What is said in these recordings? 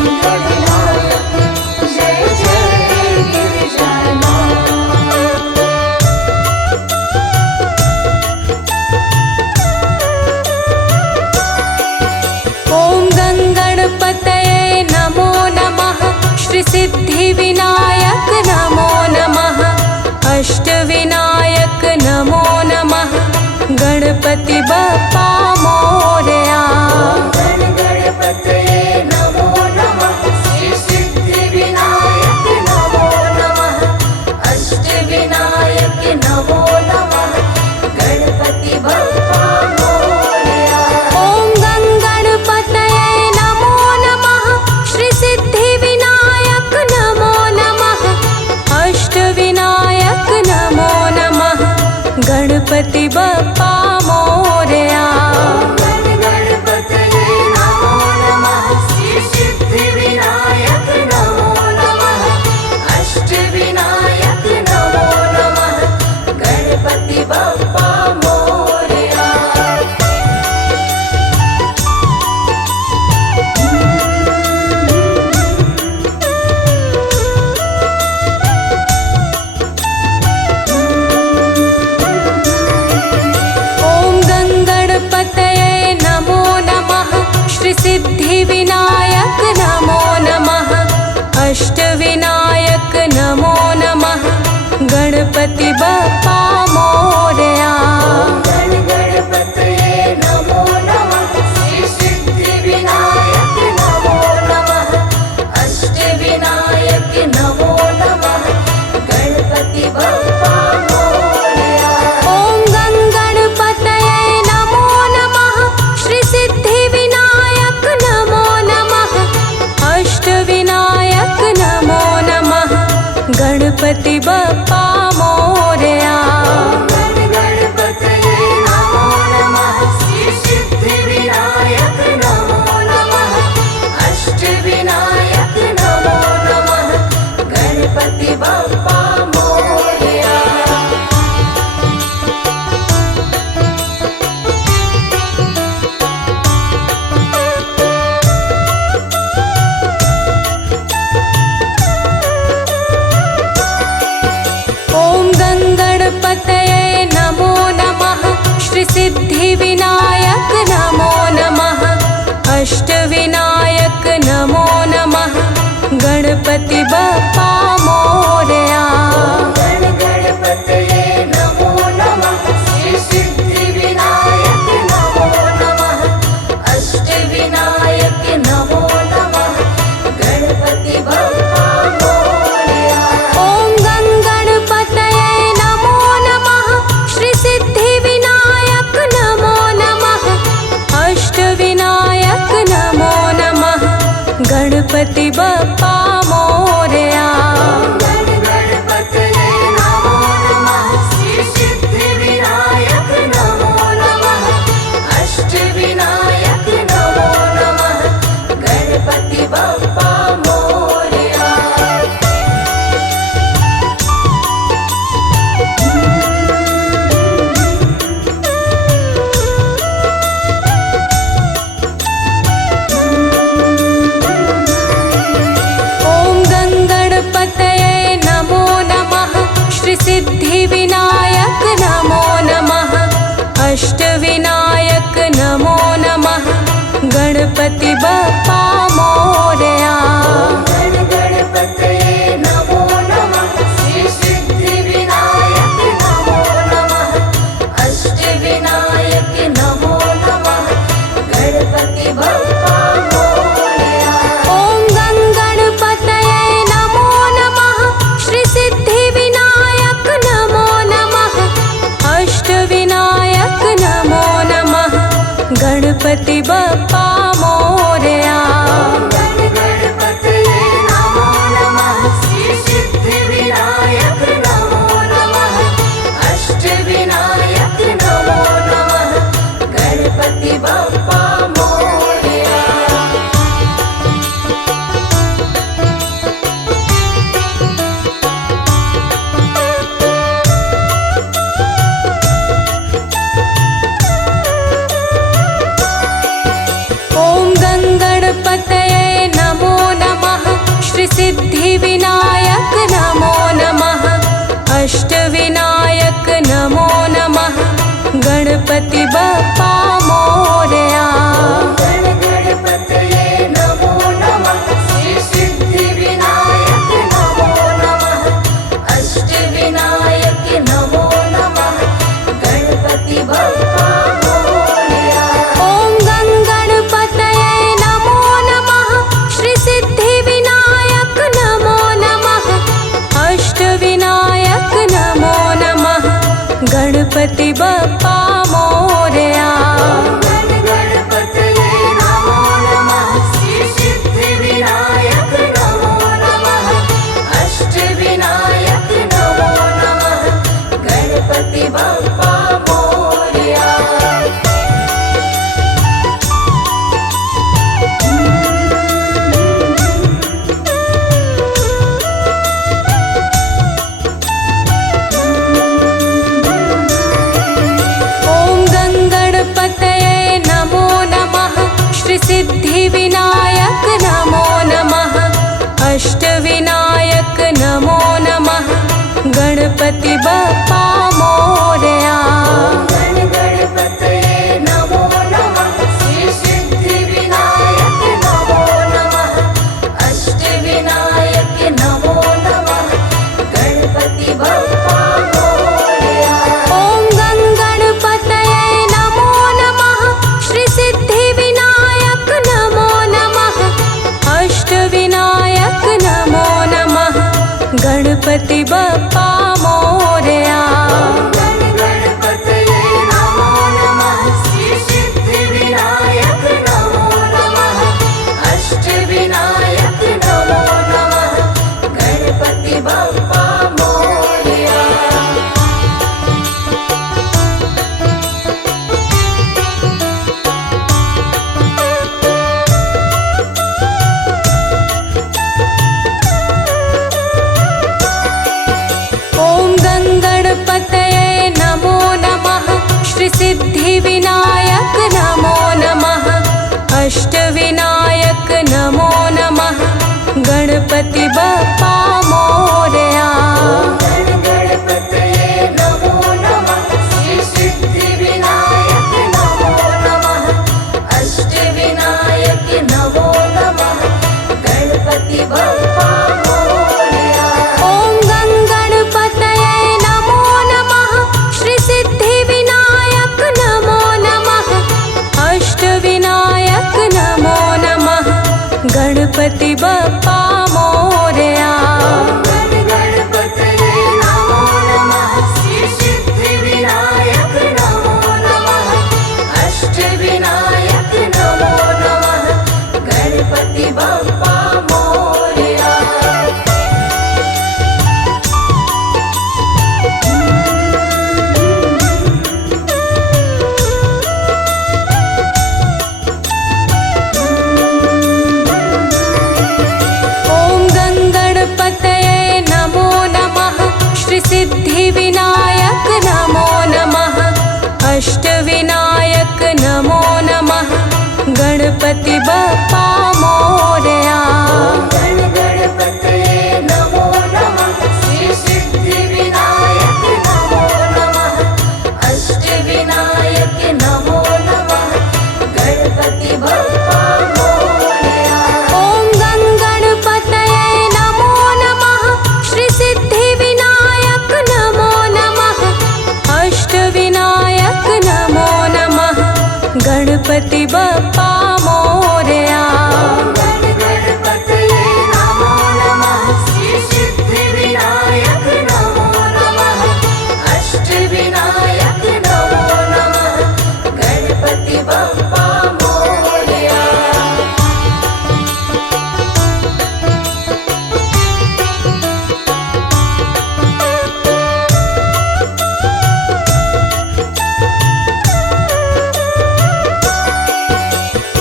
गणनायक जय जय गिरिजानाथ। ॐ गङ्गणपतये नमो नमः। श्री सिद्धिविनायक नमो नमः। अष्टविनायक नमो नमः। गणपति बप्पा मोरया। गणपतये नमो नमः। श्री सिद्धिविनायक नमो नमः। अष्टविनायक नमो नमः। गणपति बप्पा मोरया। ॐ गङ्गणपतये नमो नमः। श्री सिद्धिविनायक नमो नमः। अष्टविनायक नमो नमः। गणपति बप्पा मोरया। गणपतये नमो नमः। श्री सिद्धिविनायक नमो नमः। अष्टविनायक नमो नमः। गणपति बप्पा मोरया। ॐ गङ्गणपतये नमो नमः। श्री सिद्धिविनायक नमो नमः। अष्टविनायक नमो नमः। गणपति बप्पा मोरया। गणपतये नमो नमः। श्री सिद्धिविनायक नमो नमः। अष्टविनायक नमो नमः। गणपति बप्पा मोरया। ॐ गङ्गणपतये नमो नमः। श्री सिद्धिविनायक नमो नमः। अष्टविनायक नमो नमः। गणपति बप्पा मोरया। गणपतये नमो नमः। श्री सिद्धिविनायक नमो नमः। अष्टविनायक नमो नमः। गणपति बप्पा मोरया। ॐ गङ्गणपतये नमो नमः। श्री सिद्धिविनायक नमो नमः। अष्टविनायक नमो नमः। गणपति बप्पा मोरया। गणपतये नमो नमः। श्री सिद्धिविनायक नमो नमः। अष्टविनायक नमो नमः। गणपति बप्पा मोरया। ॐ गङ्गणपतये नमो नमः। श्री सिद्धिविनायक नमो नमः। अष्टविनायक नमो नमः। गणपति बप्पा मोरया। गणपतये नमो नमः। श्री सिद्धिविनायक नमो नमः। अष्टविनायक नमो नमः। गणपति बप्पा मोरया। ॐ गङ्गणपतये नमो नमः। श्री सिद्धिविनायक नमो नमः। अष्टविनायक नमो नमः। गणपति बप्पा मोरया। गणपतये नमो नमः। श्री सिद्धिविनायक नमो नमः। अष्टविनायक नमो नमः। गणपति बप्पा मोरया। ॐ गङ्गणपतये नमो नमः। श्री सिद्धिविनायक नमो नमः। अष्टविनायक नमो नमः। गणपति बप्पा मोरया। गणपतये नमो नमः। श्री सिद्धिविनायक नमो नमः। अष्टविनायक नमो नमः। गणपति बप्पा मोरया। ॐ गङ्गणपतये नमो गणपति बप्पा मोरया। गण गणपतये नमो नमः श्री सिद्धिविनायक नमो नमः अष्टविनायक नमो नमः गणपति बप्पा मोरया। सिद्धिविनायक नमो नमः अष्टविनायक नमो नमः गणपति बप्पा मोरया। गण गणपतये नमो नमः श्री सिद्धिविनायक नमो नमः अष्टविनायक नमो नमः गणपति बप्पा मोरया। ॐ गणपतये नमो नमः श्री सिद्धिविनायक नमो नमः अष्टविनायक नमो नमः गणपति बप्पा मोरया। गण गणपतये नमो नमः श्री सिद्धिविनायक नमो नमः अष्टविनायक नमो नमः गणपति बप्पा मोरया। ॐ गणपतये नमो नमः श्री सिद्धिविनायक नमो नमः अष्टविनायक नमो नमः गणपति बप्पा मोरया। गण गणपतये नमो नमः श्री सिद्धिविनायक नमो नमः अष्टविनायक नमो नमः गणपति बप्पा मोरया। ॐ गणपतये नमो नमः श्री सिद्धिविनायक नमो नमः अष्टविनायक नमो नमः गणपति बप्पा मोरया। गण गणपतये नमो नमः श्री सिद्धिविनायक नमो नमः अष्टविनायक नमो नमः गणपति बप्पा मोरया। ॐ गणपतये नमो नमः श्री सिद्धिविनायक नमो नमः अष्टविनायक नमो नमः गणपति बप्पा मोरया। गण गणपतये नमो नमः श्री सिद्धिविनायक नमो नमः अष्टविनायक नमो नमः गणपति बप्पा मोरया। ॐ गणपतये नमो नमः श्री सिद्धिविनायक नमो नमः अष्टविनायक नमो नमः गणपति बप्पा मोरया। गण गणपतये नमो नमः श्री सिद्धिविनायक नमो नमः अष्टविनायक नमो नमः गणपति बप्पा मोरया।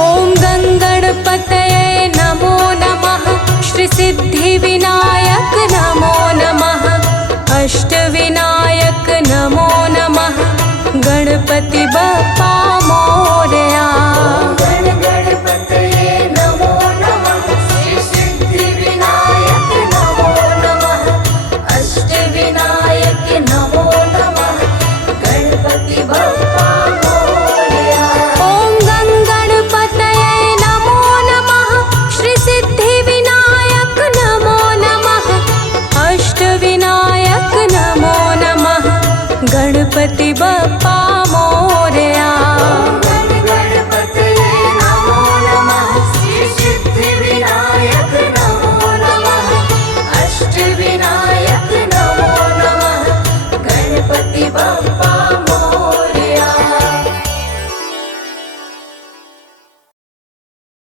ॐ गणपतये नमो नमः श्री सिद्धिविनायक नमो नमः अष्टविनायक नमो नमः गणपति बप्पा मोरया। गण गणपतये नमो नमः श्री सिद्धिविनायक नमो नमः अष्टविनायक नमो नमः गणपति बप्पा मोरया। ॐ गणपतये नमो नमः श्री सिद्धिविनायक नमो नमः अष्टविनायक नमो नमः गणपति